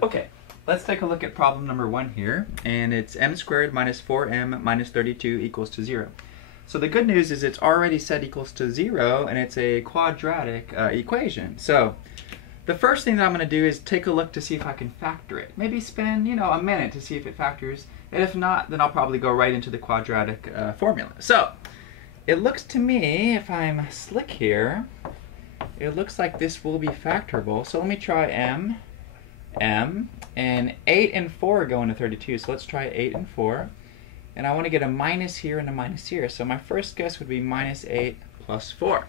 Okay, let's take a look at problem number 1 here, and it's m squared minus 4m minus 32 equals to 0. So the good news is it's already set equals to 0, and it's a quadratic equation. So the first thing that I'm going to do is take a look to see if I can factor it. Maybe spend, a minute to see if it factors, and if not, then I'll probably go right into the quadratic formula. So it looks to me, if I'm slick here, it looks like this will be factorable. So let me try m, and 8 and 4 go into 32, so let's try 8 and 4. And I want to get a minus here and a minus here, so my first guess would be minus 8 plus 4.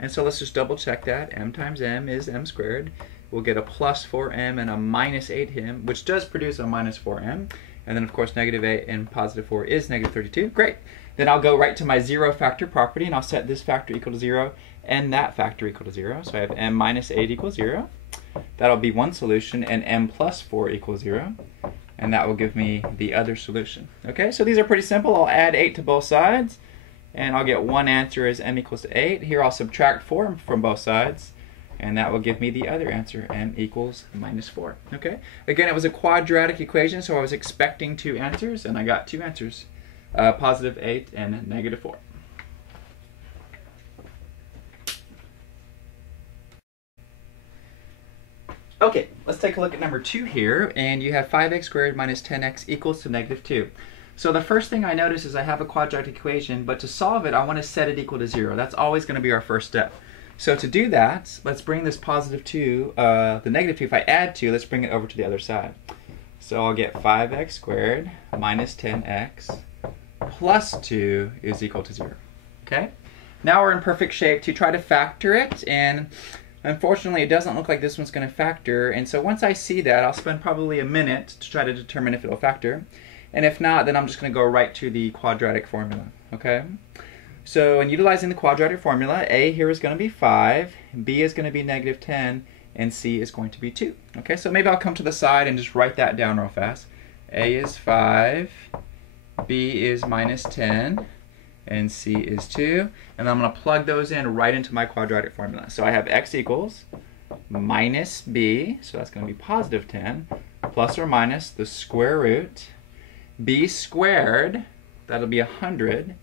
And so let's just double check that. M times m is m squared. We'll get a plus 4m and a minus 8m, which does produce a minus 4m. And then of course negative 8 and positive 4 is negative 32. Great. Then I'll go right to my zero factor property, and I'll set this factor equal to 0 and that factor equal to 0. So I have m minus 8 equals 0. That'll be one solution, and m plus 4 equals 0. And that will give me the other solution. Okay, so these are pretty simple. I'll add 8 to both sides, and I'll get one answer as m equals to 8. Here I'll subtract 4 from both sides, and that will give me the other answer, m equals minus 4. Okay, again, it was a quadratic equation, so I was expecting 2 answers, and I got 2 answers, positive 8 and negative 4. Okay, let's take a look at number 2 here, and you have 5x squared minus 10x equals to negative 2. So the first thing I notice is I have a quadratic equation, but to solve it, I want to set it equal to 0. That's always going to be our first step. So to do that, let's bring this positive 2, the negative 2, if I add 2, let's bring it over to the other side. So I'll get 5x squared minus 10x plus 2 is equal to 0. Okay? Now we're in perfect shape to try to factor it, and unfortunately, it doesn't look like this one's going to factor, and so once I see that, I'll spend probably a minute to try to determine if it'll factor. And if not, then I'm just going to go right to the quadratic formula. Okay? So in utilizing the quadratic formula, a here is going to be 5, b is going to be negative 10, and c is going to be 2. Okay, so maybe I'll come to the side and just write that down real fast. A is 5, b is minus 10, and c is 2, and I'm going to plug those in right into my quadratic formula. So I have x equals minus b, so that's going to be positive 10, plus or minus the square root, b squared, that'll be 100,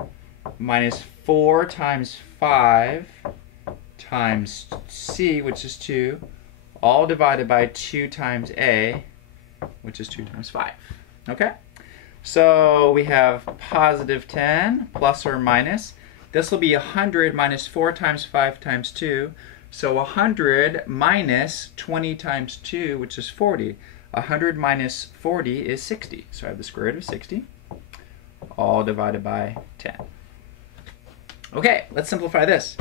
minus 4 times 5 times c, which is 2, all divided by 2 times a, which is 2 times 5. Okay? So we have positive 10 plus or minus. This will be 100 minus 4 times 5 times 2. So 100 minus 20 times 2, which is 40. 100 minus 40 is 60. So I have the square root of 60, all divided by 10. Okay, let's simplify this.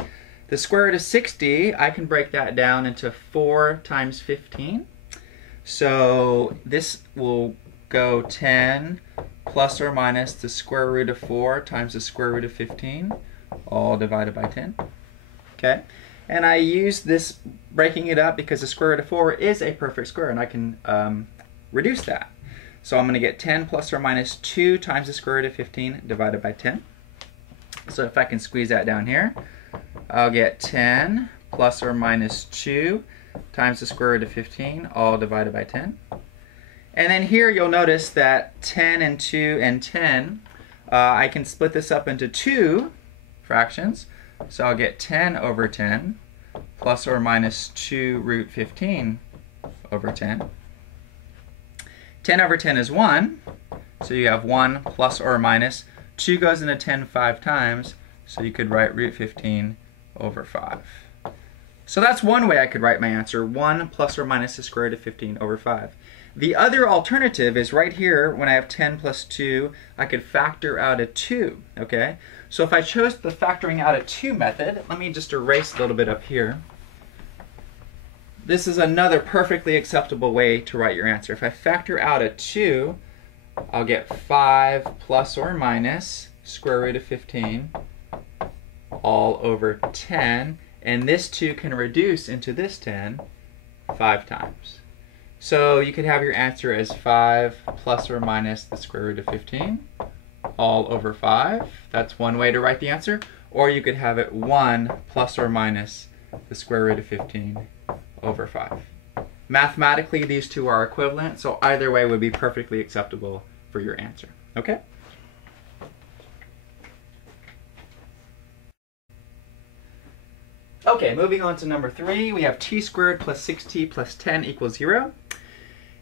The square root of 60, I can break that down into 4 times 15. So this will go 10 plus or minus the square root of 4 times the square root of 15, all divided by 10. Okay, and I use this breaking it up because the square root of 4 is a perfect square, and I can reduce that. So I'm going to get 10 plus or minus 2 times the square root of 15 divided by 10. So if I can squeeze that down here, I'll get 10 plus or minus 2 times the square root of 15, all divided by 10. And then here you'll notice that 10 and 2 and 10, I can split this up into 2 fractions. So I'll get 10 over 10 plus or minus 2 root 15 over 10. 10 over 10 is 1, so you have 1 plus or minus. 2 goes into 10 5 times, so you could write root 15 over 5. So that's one way I could write my answer, 1 plus or minus the square root of 15 over 5. The other alternative is right here, when I have 10 plus 2, I could factor out a 2, okay? So if I chose the factoring out a 2 method, let me just erase a little bit up here. This is another perfectly acceptable way to write your answer. If I factor out a 2, I'll get 5 plus or minus square root of 15 all over 10, and this 2 can reduce into this 10 5 times. So you could have your answer as 5 plus or minus the square root of 15 all over 5. That's one way to write the answer. Or you could have it 1 plus or minus the square root of 15 over 5. Mathematically, these two are equivalent, so either way would be perfectly acceptable for your answer. Okay? Okay, moving on to number 3, we have t squared plus 6t plus 10 equals 0.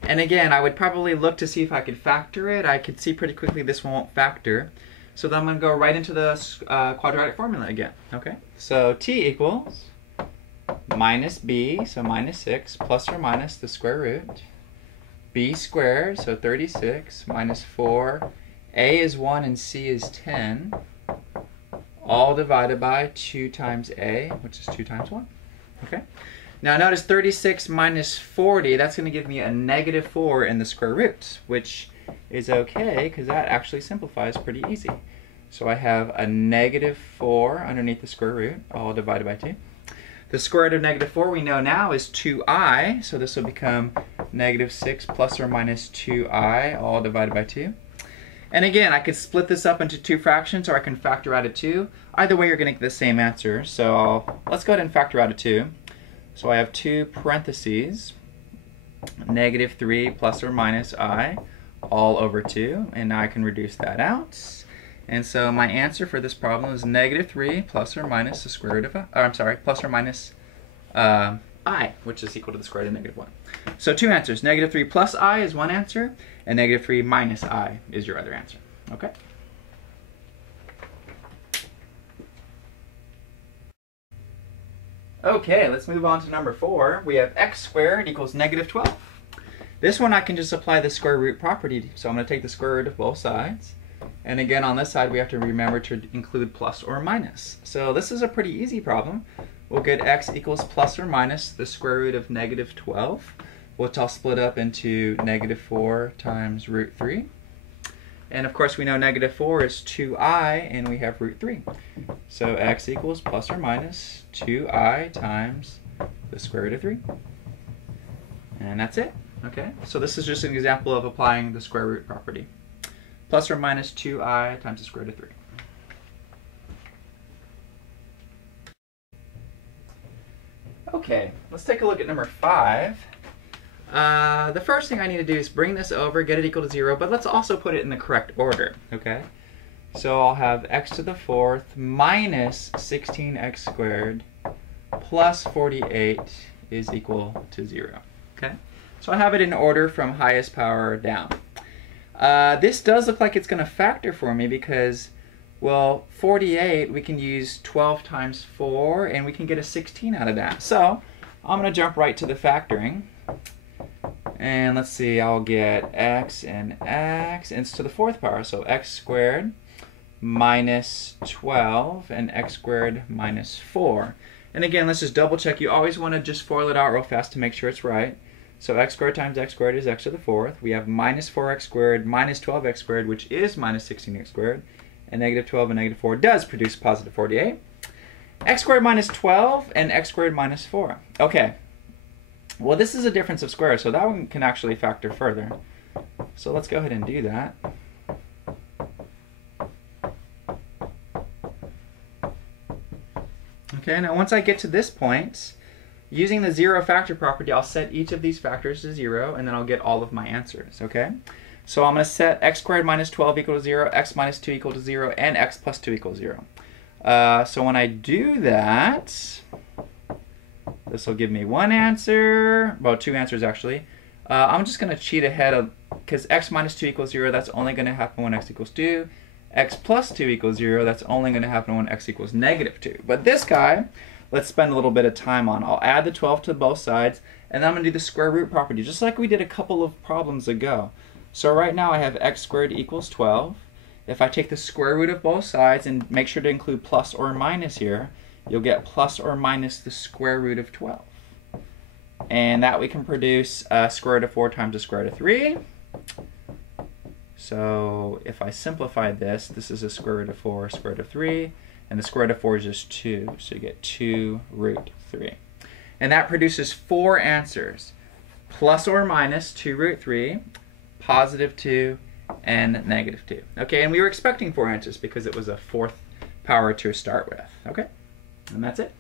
And again, I would probably look to see if I could factor it. I could see pretty quickly this one won't factor. So then I'm going to go right into the quadratic formula again. Okay, so t equals minus b, so minus 6, plus or minus the square root. B squared, so 36, minus 4. A is 1 and c is 10. All divided by 2 times a, which is 2 times 1. Okay. Now notice 36 minus 40, that's going to give me a negative 4 in the square root, which is okay because that actually simplifies pretty easy. So I have a negative 4 underneath the square root, all divided by 2. The square root of negative 4 we know now is 2i, so this will become negative 6 plus or minus 2i, all divided by 2. And again, I could split this up into 2 fractions, or I can factor out a 2. Either way, you're going to get the same answer. So let's go ahead and factor out a 2. So I have 2 parentheses, negative 3 plus or minus I, all over 2. And now I can reduce that out. And so my answer for this problem is negative 3 plus or minus the square root of, plus or minus I, which is equal to the square root of negative 1. So 2 answers. Negative 3 plus I is one answer, and negative 3 minus I is your other answer. Okay? Okay, let's move on to number 4. We have x squared equals negative 12. This one I can just apply the square root property. So I'm going to take the square root of both sides. And again, on this side, we have to remember to include plus or minus. So this is a pretty easy problem. We'll get x equals plus or minus the square root of negative 12, which I'll split up into negative 4 times root 3. And of course, we know negative 4 is 2i, and we have root 3. So x equals plus or minus 2i times the square root of 3. And that's it. Okay, so this is just an example of applying the square root property. Plus or minus 2i times the square root of 3. Okay, let's take a look at number 5. The first thing I need to do is bring this over, get it equal to 0, but let's also put it in the correct order, okay? So I'll have x to the 4th minus 16x squared plus 48 is equal to 0, okay? So I have it in order from highest power down. This does look like it's going to factor for me because, well, 48, we can use 12 times 4, and we can get a 16 out of that. So I'm going to jump right to the factoring. And let's see, I'll get x, and it's to the 4th power. So x squared minus 12, and x squared minus 4. And again, let's just double check. You always want to just FOIL it out real fast to make sure it's right. So x squared times x squared is x to the 4th. We have minus 4x squared minus 12x squared, which is minus 16x squared. And negative 12 and negative 4 does produce positive 48. X squared minus 12 and x squared minus 4. Okay. Well, this is a difference of squares, so that one can actually factor further. So let's go ahead and do that. Okay, now once I get to this point, using the 0 factor property, I'll set each of these factors to 0, and then I'll get all of my answers, okay? So I'm going to set x squared minus 12 equal to 0, x minus 2 equal to 0, and x plus 2 equals 0. So when I do that, this will give me one answer, well, 2 answers actually. I'm just going to cheat ahead because x minus 2 equals 0, that's only going to happen when x equals 2. X plus 2 equals 0, that's only going to happen when x equals negative 2. But this guy, let's spend a little bit of time on. I'll add the 12 to both sides, and then I'm going to do the square root property, just like we did a couple of problems ago. So right now I have x squared equals 12. If I take the square root of both sides and make sure to include plus or minus here, you'll get plus or minus the square root of 12. And that we can produce square root of 4 times the square root of 3. So if I simplify this, this is a square root of 4, square root of 3, and the square root of 4 is just 2, so you get 2 root 3. And that produces 4 answers, plus or minus 2 root 3, positive 2, and negative 2. Okay, and we were expecting 4 answers because it was a 4th power to start with. Okay, and that's it.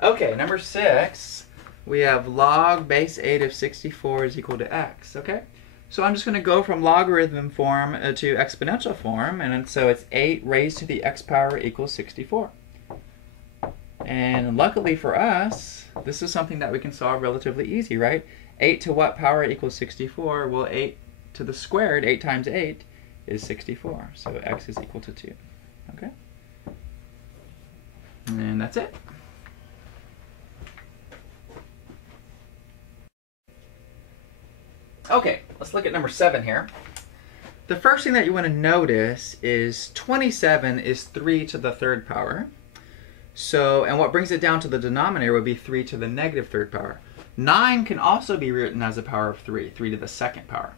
Okay, number 6, we have log base 8 of 64 is equal to x, okay? So I'm just going to go from logarithm form to exponential form, and so it's 8 raised to the x power equals 64. And luckily for us, this is something that we can solve relatively easy, right? 8 to what power equals 64? Well, 8 to the squared, 8 times 8, is 64. So x is equal to 2, okay? And that's it. Okay, let's look at number 7 here. The first thing that you want to notice is 27 is 3 to the third power. So, and what brings it down to the denominator would be 3 to the negative third power. 9 can also be written as a power of 3, 3 to the second power.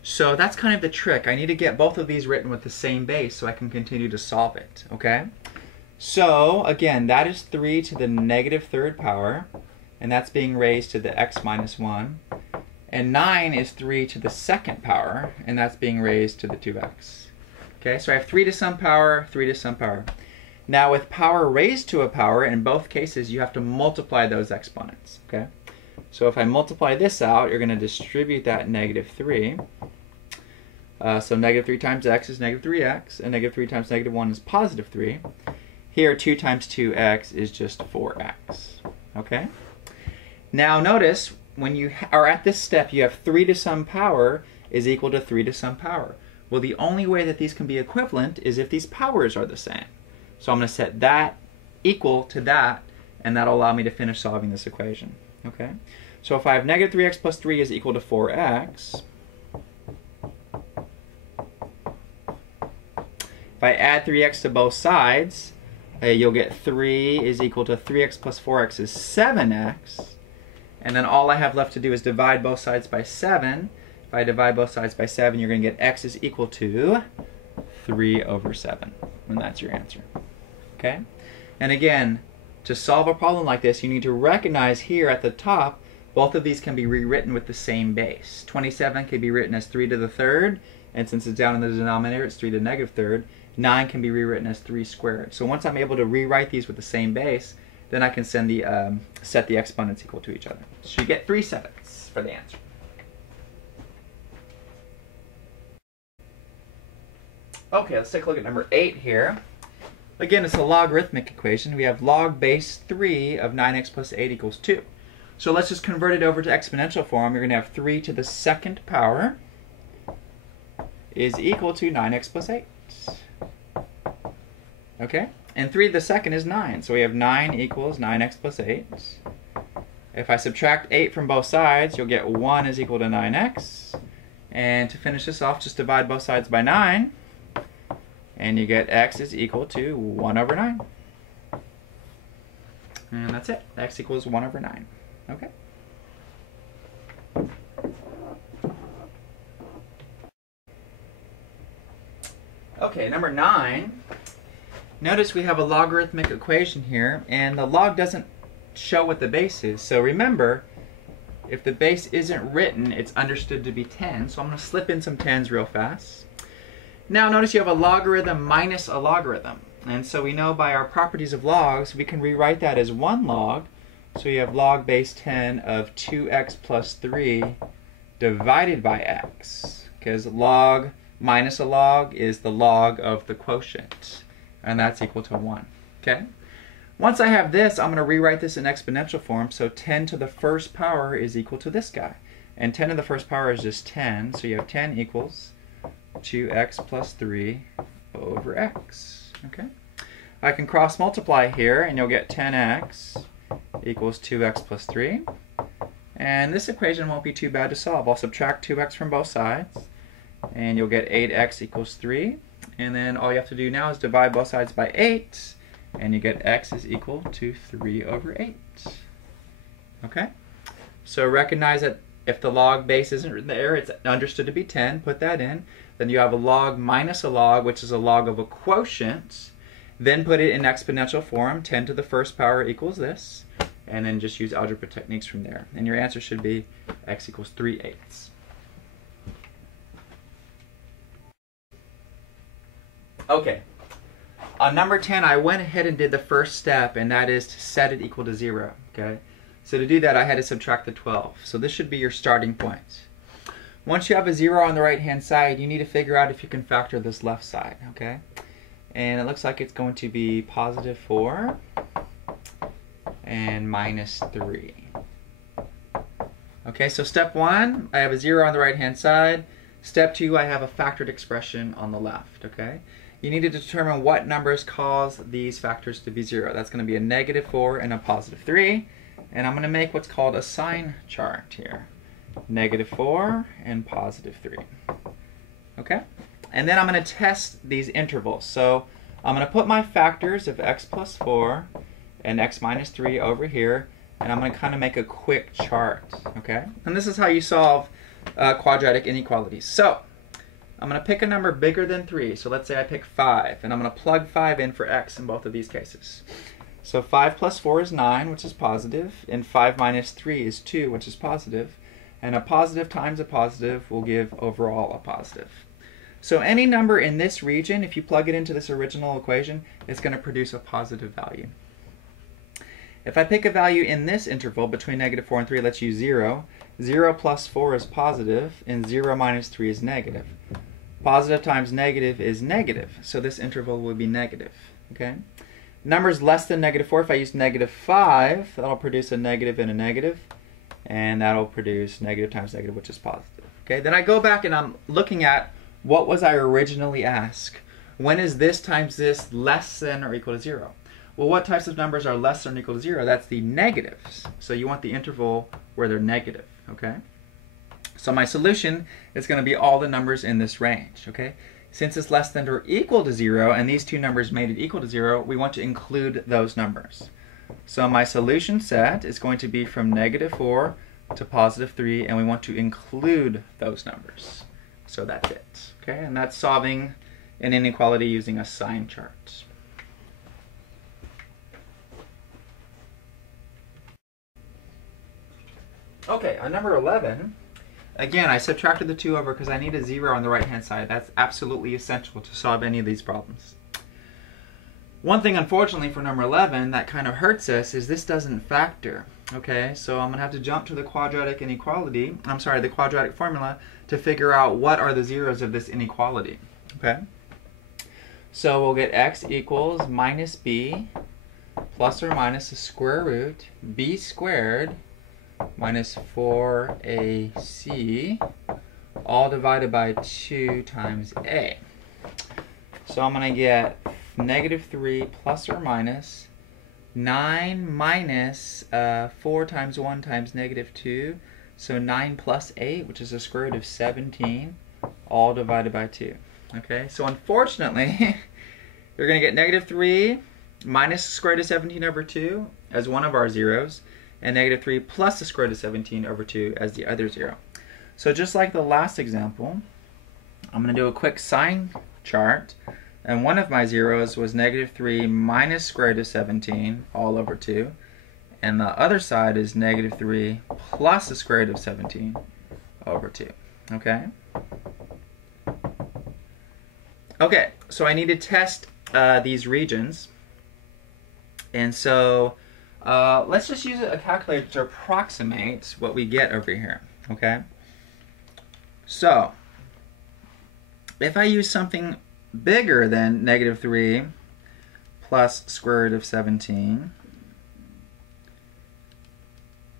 So that's kind of the trick. I need to get both of these written with the same base so I can continue to solve it, okay? So, again, that is 3 to the negative third power, and that's being raised to the x minus 1. And 9 is 3 to the second power, and that's being raised to the 2x. Okay, so I have 3 to some power, 3 to some power. Now with power raised to a power, in both cases, you have to multiply those exponents. Okay, so if I multiply this out, you're going to distribute that negative 3. So negative 3 times x is negative 3x, and negative 3 times negative 1 is positive 3. Here, 2 times 2x is just 4x. Okay? Now notice, when you are at this step, you have 3 to some power is equal to 3 to some power. Well, the only way that these can be equivalent is if these powers are the same. So I'm going to set that equal to that, and that'll allow me to finish solving this equation. Okay? So if I have negative 3x plus 3 is equal to 4x, if I add 3x to both sides, you'll get 3 is equal to 3x plus 4x is 7x. And then all I have left to do is divide both sides by 7. If I divide both sides by 7, you're going to get x is equal to 3 over 7. And that's your answer. Okay? And again, to solve a problem like this, you need to recognize here at the top, both of these can be rewritten with the same base. 27 can be written as 3 to the third, and since it's down in the denominator, it's 3 to the negative third. 9 can be rewritten as 3 squared. So once I'm able to rewrite these with the same base, then I can set the exponents equal to each other. So you get 3/7 for the answer. Okay, let's take a look at number 8 here. Again, it's a logarithmic equation. We have log base 3 of 9x plus 8 equals 2. So let's just convert it over to exponential form. You're going to have 3 to the second power is equal to 9x plus 8. Okay? And 3 to the second is 9. So we have 9 equals 9x plus 8. If I subtract 8 from both sides, you'll get 1 is equal to 9x. And to finish this off, just divide both sides by 9. And you get x is equal to 1 over 9. And that's it. X equals 1 over 9. Okay? Okay, number 9. Notice we have a logarithmic equation here, and the log doesn't show what the base is. So remember, if the base isn't written, it's understood to be 10. So I'm going to slip in some 10s real fast. Now notice you have a logarithm minus a logarithm. And so we know by our properties of logs, we can rewrite that as 1 log. So you have log base 10 of 2x plus 3 divided by x. Because log minus a log is the log of the quotient. And that's equal to 1. Okay? Once I have this, I'm going to rewrite this in exponential form. So 10 to the first power is equal to this guy. And 10 to the first power is just 10. So you have 10 equals 2x plus 3 over x. Okay? I can cross multiply here, and you'll get 10x equals 2x plus 3. And this equation won't be too bad to solve. I'll subtract 2x from both sides, and you'll get 8x equals 3. And then all you have to do now is divide both sides by 8, and you get x is equal to 3 over 8. Okay? So recognize that if the log base isn't there, it's understood to be 10. Put that in. Then you have a log minus a log, which is a log of a quotient. Then put it in exponential form. 10 to the first power equals this. And then just use algebra techniques from there. And your answer should be x equals 3/8. Okay, On number 10, I went ahead and did the first step, and that is to set it equal to 0. Okay? So to do that, I had to subtract the 12. So this should be your starting point. Once you have a 0 on the right-hand side, you need to figure out if you can factor this left side. Okay? And it looks like it's going to be positive 4 and minus 3. Okay, so step 1, I have a 0 on the right-hand side. Step 2, I have a factored expression on the left. Okay? You need to determine what numbers cause these factors to be 0. That's going to be a negative 4 and a positive 3. And I'm going to make what's called a sign chart here. Negative 4 and positive 3. Okay? And then I'm going to test these intervals. So I'm going to put my factors of x plus 4 and x minus 3 over here. And I'm going to kind of make a quick chart. Okay? And this is how you solve quadratic inequalities. So I'm going to pick a number bigger than 3. So let's say I pick 5. And I'm going to plug 5 in for x in both of these cases. So 5 plus 4 is 9, which is positive. And 5 minus 3 is 2, which is positive. And a positive times a positive will give overall a positive. So any number in this region, if you plug it into this original equation, it's going to produce a positive value. If I pick a value in this interval between negative 4 and 3, let's use 0. 0 plus 4 is positive, and 0 minus 3 is negative. Positive times negative is negative, so this interval will be negative. Okay? Numbers less than negative 4, if I use negative 5, that'll produce a negative and a negative, and that'll produce negative times negative, which is positive. Okay? Then I go back and I'm looking at what was I originally asked. When is this times this less than or equal to 0? Well, what types of numbers are less than or equal to 0? That's the negatives. So you want the interval where they're negative. Okay? So my solution is going to be all the numbers in this range. Okay? Since it's less than or equal to 0, and these two numbers made it equal to 0, we want to include those numbers. So my solution set is going to be from negative 4 to positive 3, and we want to include those numbers. So that's it. Okay? And that's solving an inequality using a sign chart. Okay, on number 11, again, I subtracted the 2 over because I need a 0 on the right-hand side. That's absolutely essential to solve any of these problems. One thing, unfortunately, for number 11 that kind of hurts us is this doesn't factor. Okay, so I'm going to have to jump to the quadratic inequality, the quadratic formula to figure out what are the zeros of this inequality. Okay, so we'll get x equals minus b plus or minus the square root b squared minus 4ac all divided by 2 times a. So I'm going to get negative 3 plus or minus 9 minus 4 times 1 times negative 2. So 9 plus 8, which is the square root of 17, all divided by 2. Okay, so unfortunately, you're going to get negative 3 minus the square root of 17 over 2 as one of our zeros, and negative 3 plus the square root of 17 over 2 as the other 0. So just like the last example, I'm going to do a quick sign chart, and one of my zeros was negative 3 minus square root of 17 all over 2, and the other side is negative 3 plus the square root of 17 over 2. Okay? Okay, so I need to test these regions, and so let's just use a calculator to approximate what we get over here, okay? So, if I use something bigger than negative 3 plus square root of 17,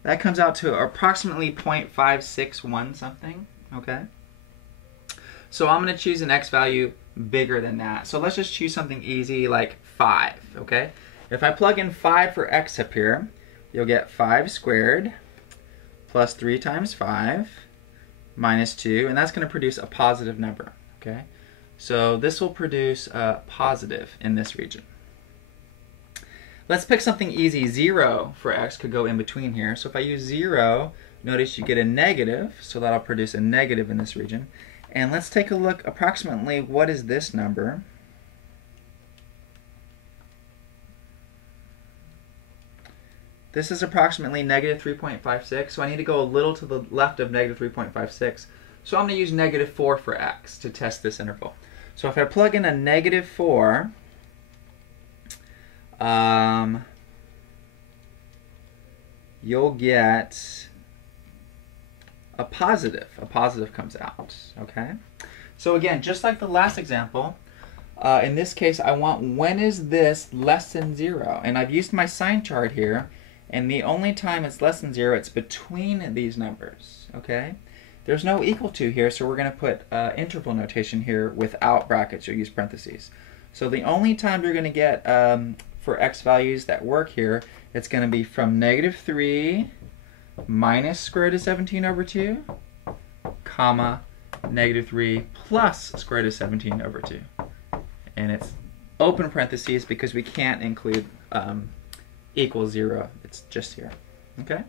that comes out to approximately 0.561 something, okay? So I'm going to choose an x value bigger than that. So let's just choose something easy like 5, okay? If I plug in 5 for x up here, you'll get 5 squared plus 3 times 5 minus 2, and that's going to produce a positive number. Okay, so this will produce a positive in this region. Let's pick something easy. 0 for x could go in between here. So if I use 0, notice you get a negative, so that'll produce a negative in this region. And let's take a look approximately what is this number. This is approximately negative 3.56, so I need to go a little to the left of negative 3.56. So I'm going to use negative 4 for x to test this interval. So if I plug in a negative 4 you'll get a positive. A positive comes out, okay? So again, just like the last example, in this case, I want when is this less than 0? And I've used my sign chart here, and the only time it's less than 0, it's between these numbers, okay? There's no equal to here, so we're going to put interval notation here without brackets. You'll use parentheses. So the only time you're going to get for x values that work here, it's going to be from -3 minus square root of 17 over 2, comma, -3 plus square root of 17 over 2. And it's open parentheses because we can't include equals 0. It's just here. Okay?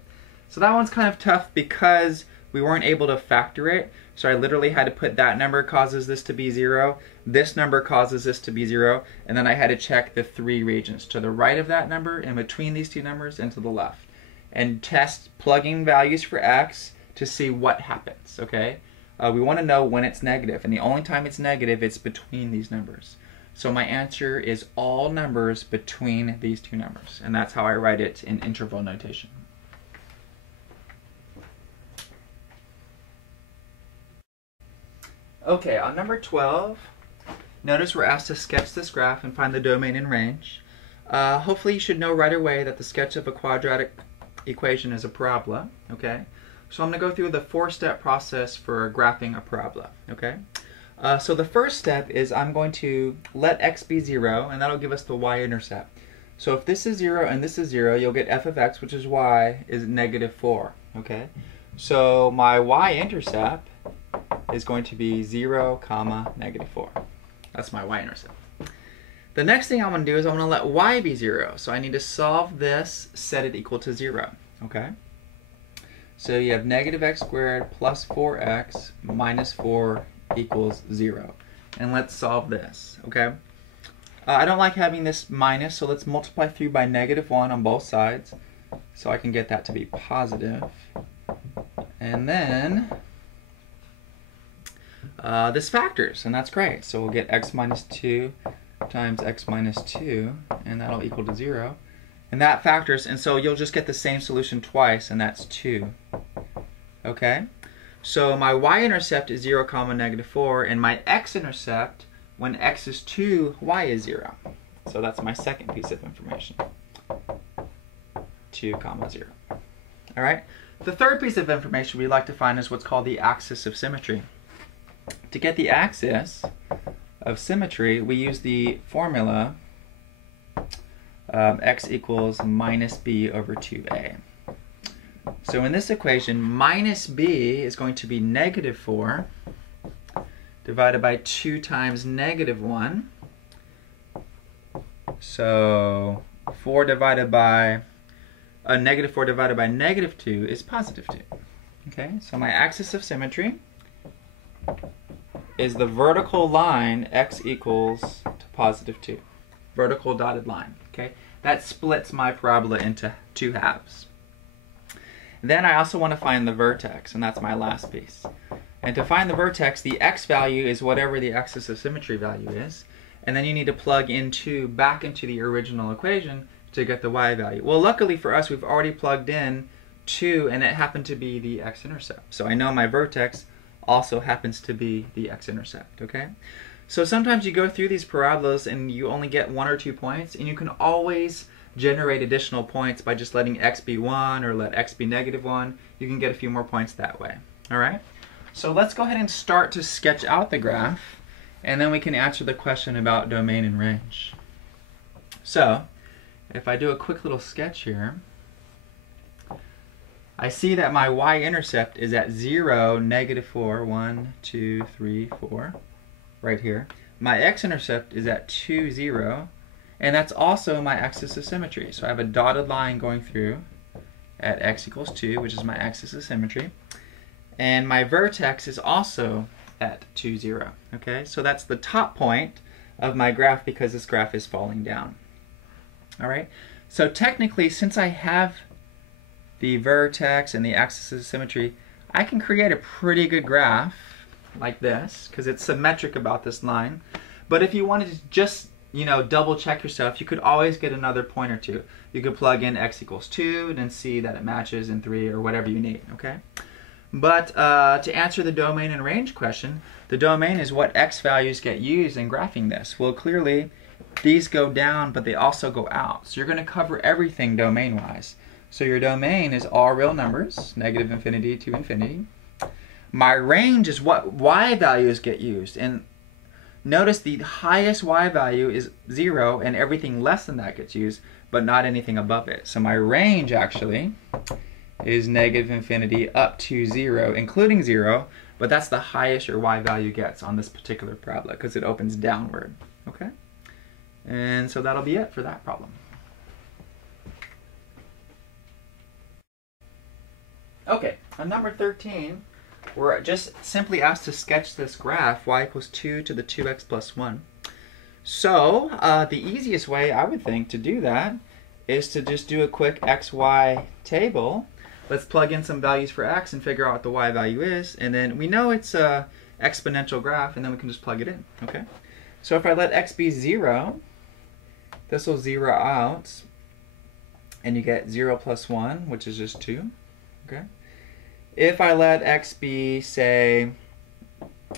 So that one's kind of tough because we weren't able to factor it. So I literally had to put that number causes this to be 0, this number causes this to be 0, and then I had to check the 3 regions to the right of that number, in between these two numbers, and to the left. And test plugging values for x to see what happens, okay? We want to know when it's negative, and the only time it's negative, it's between these numbers. So my answer is all numbers between these two numbers, and that's how I write it in interval notation. Okay, on number 12, notice we're asked to sketch this graph and find the domain and range. Hopefully you should know right away that the sketch of a quadratic equation is a parabola, okay? So I'm going to go through the 4-step process for graphing a parabola, okay? So the first step is I'm going to let x be 0, and that'll give us the y-intercept. So if this is 0 and this is 0, you'll get f of x, which is y, is -4, okay? So my y-intercept is going to be 0, -4. That's my y-intercept. The next thing I want to do is I want to let y be 0. So I need to solve this, set it equal to 0. Okay? So you have -x squared plus 4x minus 4 equals 0. And let's solve this. Okay? I don't like having this minus, so let's multiply through by -1 on both sides. So I can get that to be positive. And then this factors, and that's great. So we'll get x minus 2 times x minus 2, and that'll equal to 0. And that factors, and so you'll just get the same solution twice, and that's 2. Okay? So my y-intercept is 0, -4, and my x-intercept, when x is 2, y is 0. So that's my second piece of information. 2, 0. All right? The third piece of information we'd like to find is what's called the axis of symmetry. To get the axis of symmetry, we use the formula x equals minus b over 2a. So in this equation, minus b is going to be -4 divided by 2 times -1. So 4 divided by -4 divided by -2 is +2. Okay, so my axis of symmetry is the vertical line x equals to +2. Vertical dotted line. Okay, that splits my parabola into 2 halves. Then I also want to find the vertex, and that's my last piece. And to find the vertex, the x value is whatever the axis of symmetry value is, and then you need to plug back into the original equation to get the y value. Well, luckily for us, we've already plugged in 2, and it happened to be the x-intercept. So I know my vertex also happens to be the x-intercept, okay? So sometimes you go through these parabolas and you only get 1 or 2 points, and you can always generate additional points by just letting x be 1 or let x be -1. You can get a few more points that way, all right? So let's go ahead and start to sketch out the graph, and then we can answer the question about domain and range. So if I do a quick little sketch here, I see that my y-intercept is at 0, -4, 1, 2, 3, 4, right here. My x-intercept is at 2, 0, and that's also my axis of symmetry. So I have a dotted line going through at x equals 2, which is my axis of symmetry. And my vertex is also at 2, 0. Okay, so that's the top point of my graph because this graph is falling down. All right, so technically, since I have the vertex and the axis of symmetry, I can create a pretty good graph like this because it's symmetric about this line. But if you wanted to just double check yourself, you could always get another point or two. You could plug in x equals 2 and then see that it matches in 3 or whatever you need, okay? But to answer the domain and range question, the domain is what x values get used in graphing this. Well, clearly, these go down, but they also go out. So you're going to cover everything domain-wise. So your domain is all real numbers, negative infinity to infinity. My range is what y values get used. And notice the highest y value is 0, and everything less than that gets used, but not anything above it. So my range, actually, is negative infinity up to 0, including 0, but that's the highest your y value gets on this particular parabola because it opens downward, okay? And so that'll be it for that problem. Okay, on number 13, we're just simply asked to sketch this graph, y equals 2 to the 2x plus 1. So the easiest way, I would think, to do that is to just do a quick xy table. Let's plug in some values for x and figure out what the y value is, and then we know it's an exponential graph, and then we can just plug it in, okay? So if I let x be 0, this will 0 out, and you get 0 plus 1, which is just 2, okay? If I let x be, say,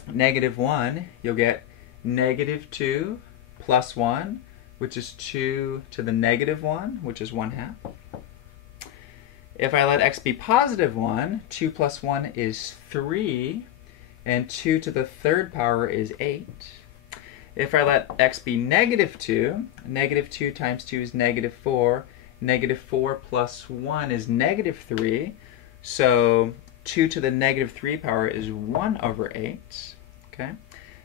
negative 1, you'll get negative 2 plus 1, which is 2 to the negative 1, which is 1/2. If I let x be positive 1, 2 plus 1 is 3, and 2 to the third power is 8. If I let x be negative 2, negative 2 times 2 is negative 4. Negative 4 plus 1 is negative 3. So 2 to the negative 3 power is 1/8. Okay.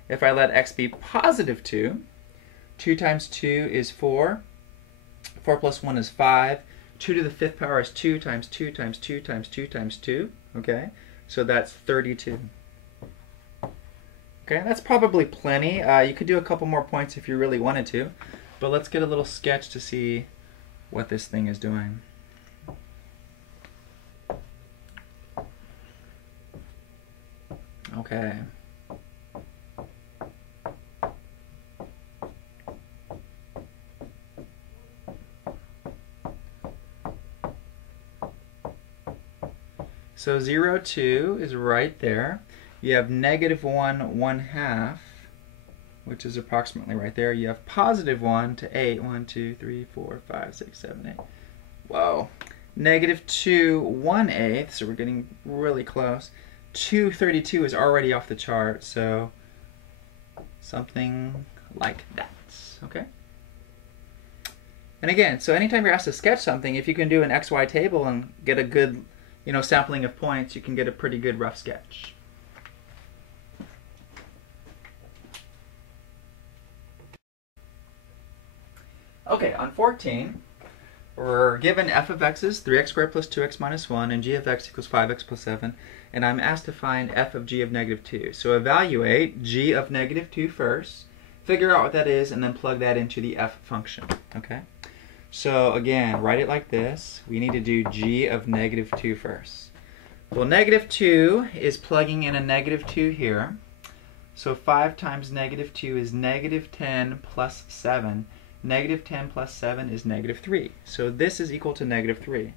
If I let x be positive 2, 2 times 2 is 4. 4 plus 1 is 5. 2 to the 5th power is 2 times 2 times 2 times 2 times 2. Okay. So that's 32. Okay, that's probably plenty. You could do a couple more points if you really wanted to, but let's get a little sketch to see what this thing is doing. Okay. So 0, 2 is right there. You have negative 1, 1/2, which is approximately right there. You have positive 1 to 8. 1, 2, 3, 4, 5, 6, 7, 8. Whoa. Negative 2, 1/8, so we're getting really close. 232 is already off the chart, so something like that, okay? And again, so anytime you're asked to sketch something, if you can do an XY table and get a good, sampling of points, you can get a pretty good rough sketch. Okay, on 14, we're given f of x is 3x squared plus 2x minus 1, and g of x equals 5x plus 7, and I'm asked to find f of g of negative 2. So evaluate g of negative 2 first, figure out what that is, and then plug that into the f function, okay? So again, write it like this. We need to do g of negative 2 first. Well, negative 2 is plugging in a negative 2 here. So 5 times negative 2 is negative 10 plus 7. Negative 10 plus 7 is negative 3. So this is equal to negative 3.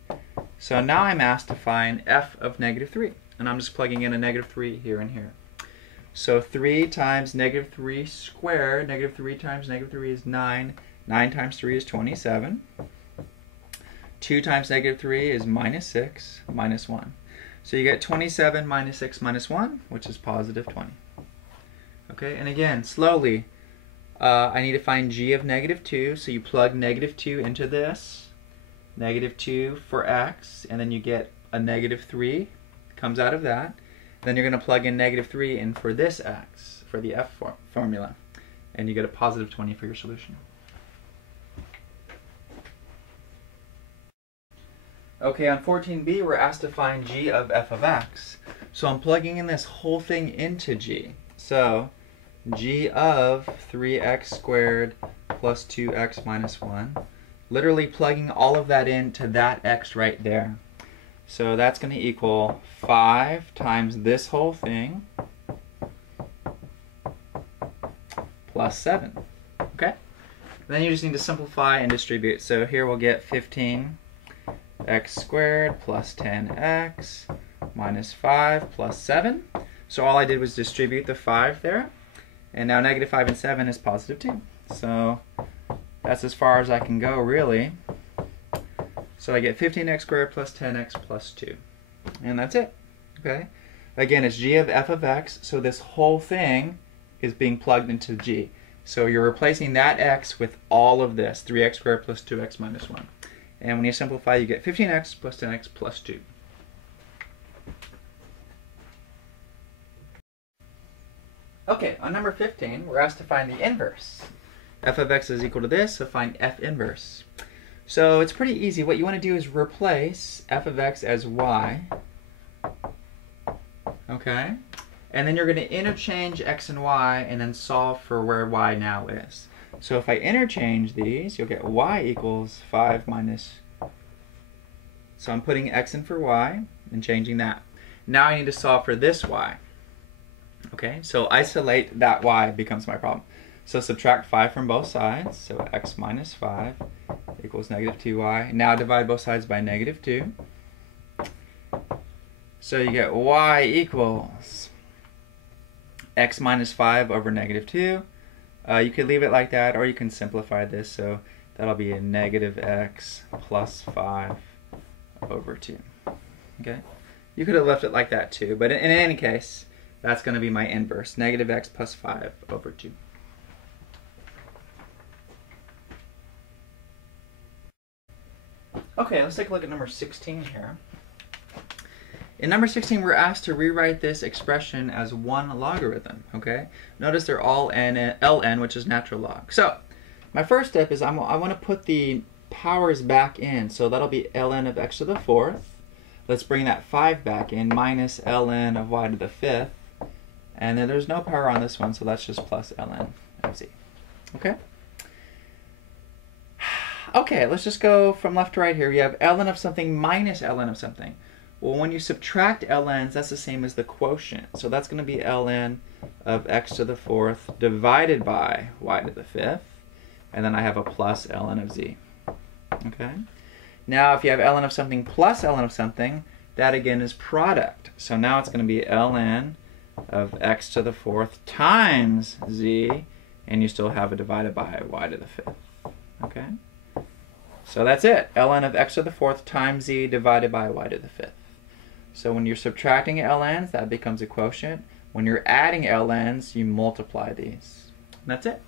So now I'm asked to find f of negative 3. And I'm just plugging in a negative 3 here and here. So 3 times negative 3 squared, negative 3 times negative 3 is 9. 9 times 3 is 27. 2 times negative 3 is minus 6, minus 1. So you get 27 minus 6 minus 1, which is positive 20. Okay, and again, slowly, I need to find g of negative 2, so you plug negative 2 into this, negative 2 for x, and then you get a negative 3, comes out of that. Then you're going to plug in negative 3 in for this x, for the f formula, and you get a positive 20 for your solution. Okay, on 14b, we're asked to find g of f of x. So I'm plugging in this whole thing into g. So g of 3x squared plus 2x minus 1. Literally plugging all of that into that x right there. So that's going to equal 5 times this whole thing plus 7. Okay? Then you just need to simplify and distribute. So here we'll get 15x squared plus 10x minus 5 plus 7. So all I did was distribute the 5 there. And now negative 5 and 7 is positive 2. So that's as far as I can go, really. So I get 15x squared plus 10x plus 2. And that's it. Okay. Again, it's g of f of x, so this whole thing is being plugged into g. So you're replacing that x with all of this, 3x squared plus 2x minus 1. And when you simplify, you get 15x plus 10x plus 2. Okay, on number 15, we're asked to find the inverse. F of x is equal to this, so find f inverse. So it's pretty easy. What you want to do is replace f of x as y. Okay? And then you're going to interchange x and y and then solve for where y now is. So if I interchange these, you'll get y equals 5 minus... So I'm putting x in for y and changing that. Now I need to solve for this y. Okay, so isolate that y becomes my problem. So subtract 5 from both sides. So x minus 5 equals negative 2y. Now divide both sides by negative 2. So you get y equals x minus 5 over negative 2. You could leave it like that, or you can simplify this. So that'll be a negative x plus 5 over 2. Okay, you could have left it like that too, but in any case, that's going to be my inverse, negative x plus 5 over 2. Okay, let's take a look at number 16 here. In number 16, we're asked to rewrite this expression as one logarithm, okay? Notice they're all ln, which is natural log. So, my first step is I want to put the powers back in, so that'll be ln of x to the 4th. Let's bring that 5 back in, minus ln of y to the 5th. And then there's no power on this one, so that's just plus ln of z. Okay? Okay, let's just go from left to right here. You have ln of something minus ln of something. Well, when you subtract ln's, that's the same as the quotient. So that's going to be ln of x to the 4th divided by y to the 5th. And then I have a plus ln of z. Okay? Now, if you have ln of something plus ln of something, that again is product. So now it's going to be ln of x to the 4th times z, and you still have it divided by y to the 5th. Okay? So that's it. ln of x to the 4th times z divided by y to the 5th. So when you're subtracting ln's, that becomes a quotient. When you're adding ln's, you multiply these. And that's it.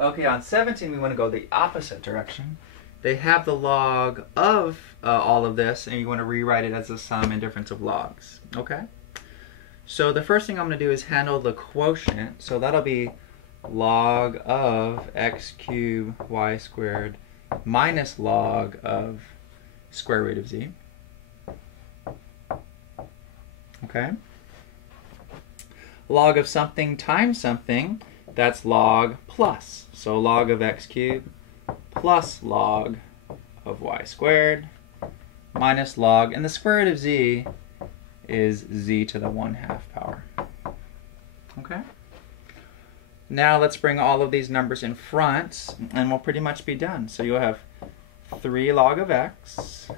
Okay, on 17, we want to go the opposite direction. They have the log of all of this, and you want to rewrite it as the sum and difference of logs. Okay? So the first thing I'm going to do is handle the quotient. So that'll be log of x cubed y squared minus log of square root of z. Okay? Log of something times something, that's log plus. So log of x cubed plus log of y squared minus log, and the square root of z is z to the 1/2 power. Okay? Now let's bring all of these numbers in front, and we'll pretty much be done. So you'll have 3 log of x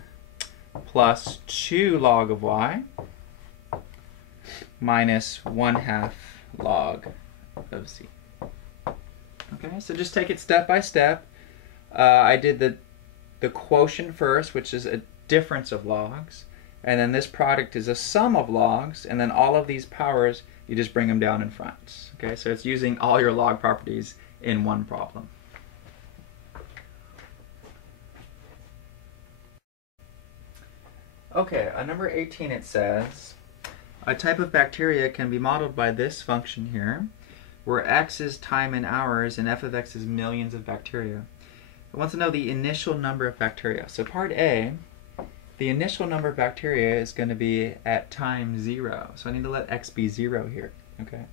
plus 2 log of y minus 1/2 log of z. Okay, so just take it step by step. I did the quotient first, which is a difference of logs. And then this product is a sum of logs, and then all of these powers, you just bring them down in front. Okay, so it's using all your log properties in one problem. Okay, on number 18 it says, a type of bacteria can be modeled by this function here, where x is time in hours and f of x is millions of bacteria. It wants to know the initial number of bacteria. So part A, the initial number of bacteria is going to be at time 0. So I need to let x be 0 here. Okay.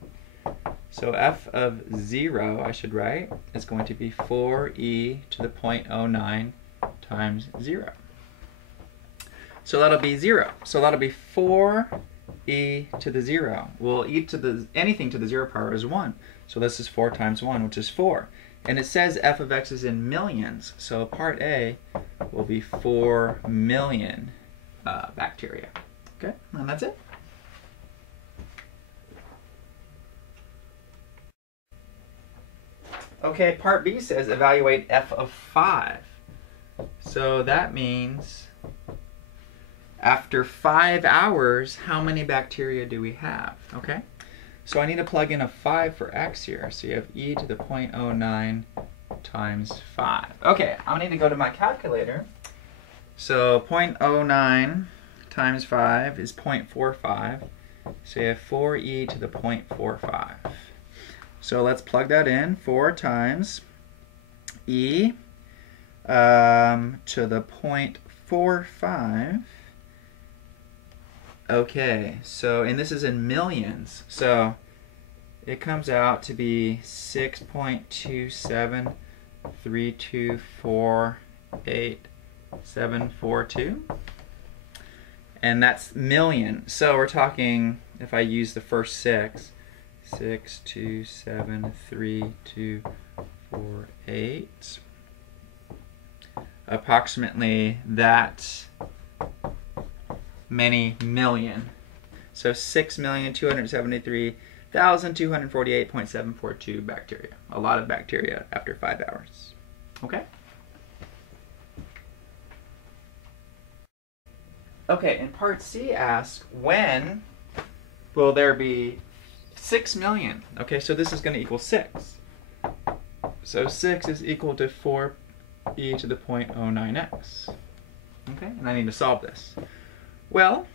So f of 0, I should write, is going to be 4e to the 0.09 times 0. So that'll be 0. So that'll be 4 e to the 0. Well, anything to the 0 power is 1. So this is 4 times 1, which is 4. And it says f of x is in millions. So part A will be 4 million bacteria. Okay, and that's it. Okay, part B says evaluate f of 5. So that means after 5 hours, how many bacteria do we have? Okay, so I need to plug in a 5 for x here. So you have e to the 0.09 times 5. Okay, I need to go to my calculator. So 0.09 times 5 is 0.45. So you have 4e to the 0.45. So let's plug that in. 4 times e to the 0.45. Okay, so, and this is in millions. So it comes out to be 6.273248742. And that's million. So we're talking, if I use the first 6, 6, 2, 7, 3, 2, 4, 8. Approximately that many million. So 6,273,248.742 bacteria. A lot of bacteria after 5 hours. Okay? Okay, and part C asks, when will there be 6 million? Okay, so this is going to equal 6. So 6 is equal to 4e to the 0.09x. Okay, and I need to solve this. Well,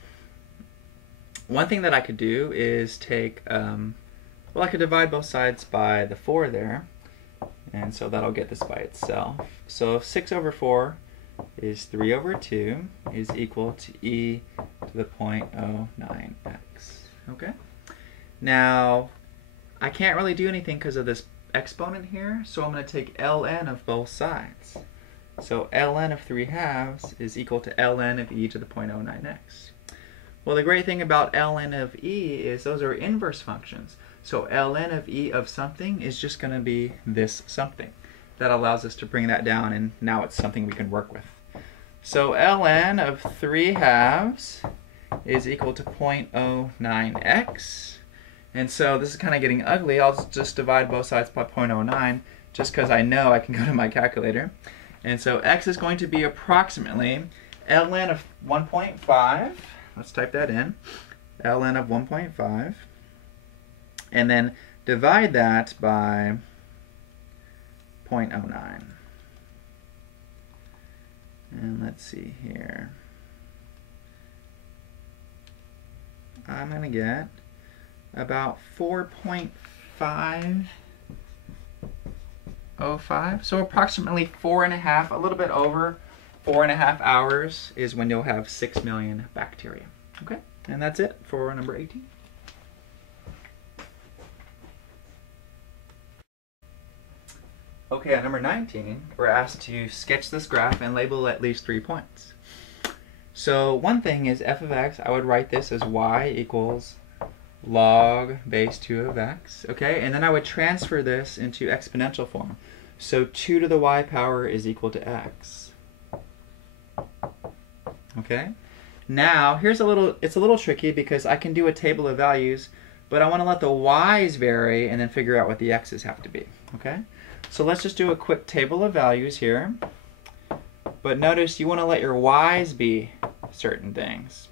one thing that I could do is take, well, I could divide both sides by the 4 there, and so that'll get this by itself. So 6 over 4 is 3 over 2 is equal to e to the 0.09x. Okay? Now, I can't really do anything because of this exponent here, so I'm going to take ln of both sides. So ln of 3/2 is equal to ln of e to the 0.09x. Well, the great thing about ln of e is those are inverse functions. So ln of e of something is just going to be this something. That allows us to bring that down, and now it's something we can work with. So ln of 3/2 is equal to 0.09x. And so this is kind of getting ugly. I'll just divide both sides by 0.09 just because I know I can go to my calculator. And so x is going to be approximately ln of 1.5. Let's type that in. ln of 1.5. And then divide that by 0.09. And let's see here. I'm going to get about 4.505. So approximately 4.5, a little bit over 4.5 hours is when you'll have 6 million bacteria. Okay, and that's it for number 18. Okay, on number 19, we're asked to sketch this graph and label at least 3 points. So one thing is f of x, I would write this as y equals log base 2 of x, okay? And then I would transfer this into exponential form. So 2 to the y power is equal to x. Okay? Now, here's it's a little tricky because I can do a table of values, but I want to let the y's vary and then figure out what the x's have to be, okay? So let's just do a quick table of values here. But notice you want to let your y's be certain things.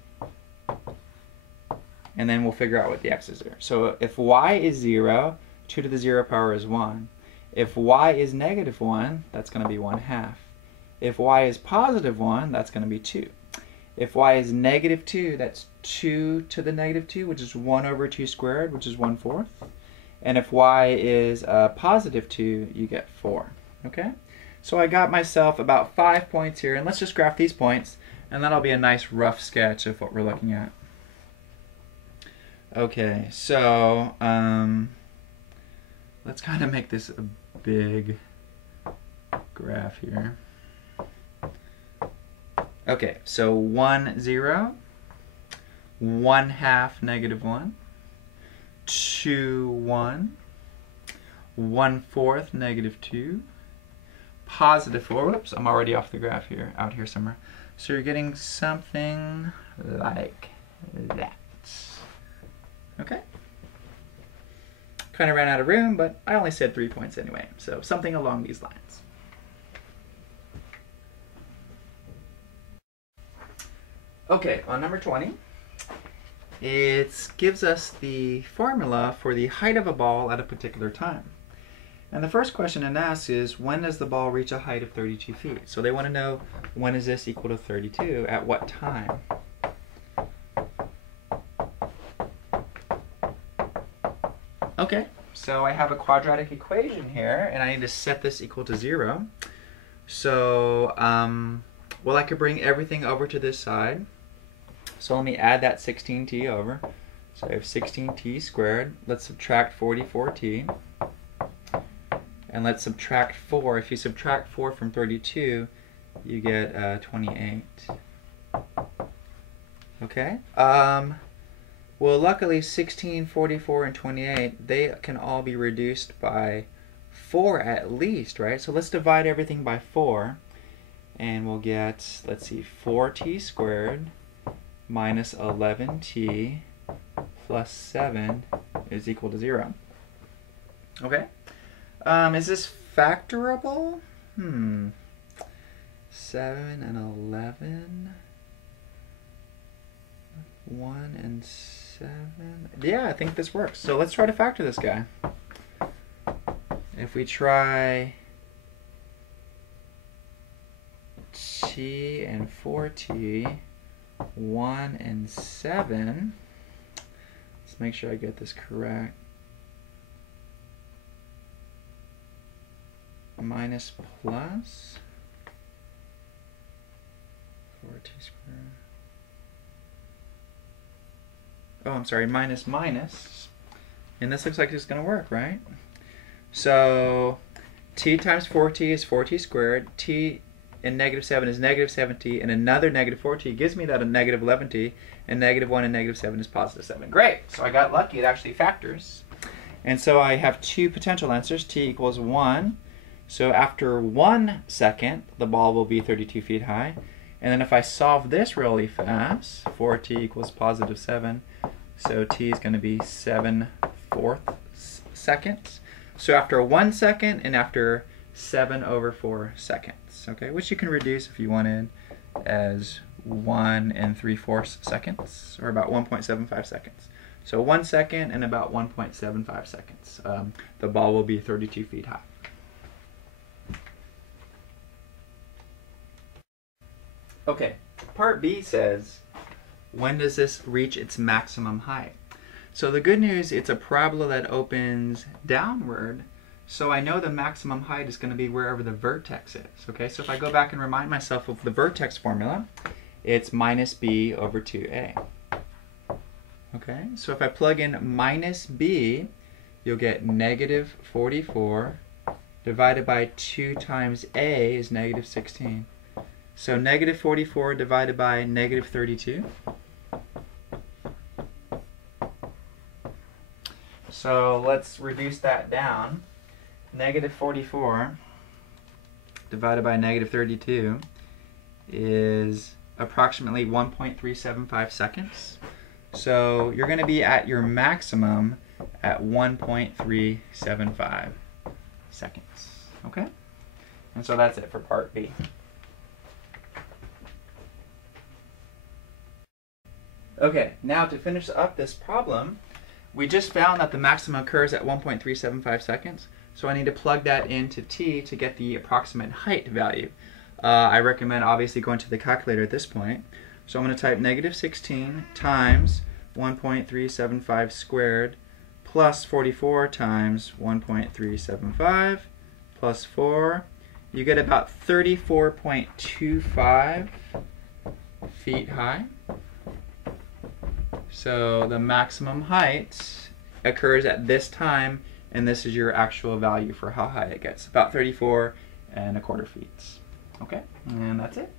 And then we'll figure out what the x's are. So if y is 0, 2 to the 0 power is 1. If y is negative 1, that's going to be 1/2. If y is positive 1, that's going to be 2. If y is negative 2, that's 2 to the negative 2, which is 1 over 2 squared, which is 1/4. And if y is positive 2, you get 4. Okay? So I got myself about 5 points here, and let's just graph these points, and that'll be a nice rough sketch of what we're looking at. Okay, so let's kind of make this a big graph here. Okay, so 1, 0, 1/2 -1, 2, 1, 1/4 -2, +4. Whoops, I'm already off the graph here, out here somewhere. So you're getting something like that. Okay? Kind of ran out of room, but I only said 3 points anyway, so something along these lines. Okay, on number 20, it gives us the formula for the height of a ball at a particular time. And the first question it asks is, when does the ball reach a height of 32 feet? So they want to know, when is this equal to 32? At what time? Okay, so I have a quadratic equation here, and I need to set this equal to 0. So, well, I could bring everything over to this side. So let me add that 16t over. So I have 16t squared. Let's subtract 44t. And let's subtract 4. If you subtract 4 from 32, you get 28. Okay? Well, luckily 16, 44, and 28, they can all be reduced by 4 at least, right? So let's divide everything by 4. And we'll get, let's see, 4t squared minus 11t plus 7 is equal to 0. Okay? Is this factorable? 7 and 11. 1 and 7. Yeah, I think this works. So let's try to factor this guy. If we try t and 4t, 1 and 7. Let's make sure I get this correct. Minus plus 4t squared. Oh, I'm sorry, minus minus. And this looks like it's going to work, right? So t times 4t is 4t squared. T and -7 is -7t, and another -4t gives me that a -11t, and -1 and -7 is +7. Great! So I got lucky, it actually factors. And so I have two potential answers, t equals 1. So after 1 second, the ball will be 32 feet high. And then if I solve this really fast, 4t equals +7, so t is going to be 7/4 seconds. So after 1 second and after 7/4 seconds, okay, which you can reduce if you wanted as 1 3/4 seconds, or about 1.75 seconds. So 1 second and about 1.75 seconds. The ball will be 32 feet high. Okay, part B says, when does this reach its maximum height? So the good news, it's a parabola that opens downward, so I know the maximum height is going to be wherever the vertex is. Okay, so if I go back and remind myself of the vertex formula, it's minus b over 2a. Okay, so if I plug in minus b, you'll get -44 divided by 2 times a is -16. So -44 divided by -32. So let's reduce that down. -44 divided by -32 is approximately 1.375 seconds. So you're going to be at your maximum at 1.375 seconds. Okay? And so that's it for part B. Okay, now to finish up this problem, we just found that the maximum occurs at 1.375 seconds. So I need to plug that into t to get the approximate height value. I recommend obviously going to the calculator at this point. So I'm going to type -16 times 1.375 squared plus 44 times 1.375 plus 4. You get about 34.25 feet high. So the maximum height occurs at this time, and this is your actual value for how high it gets. About 34 1/4 feet. Okay, and that's it.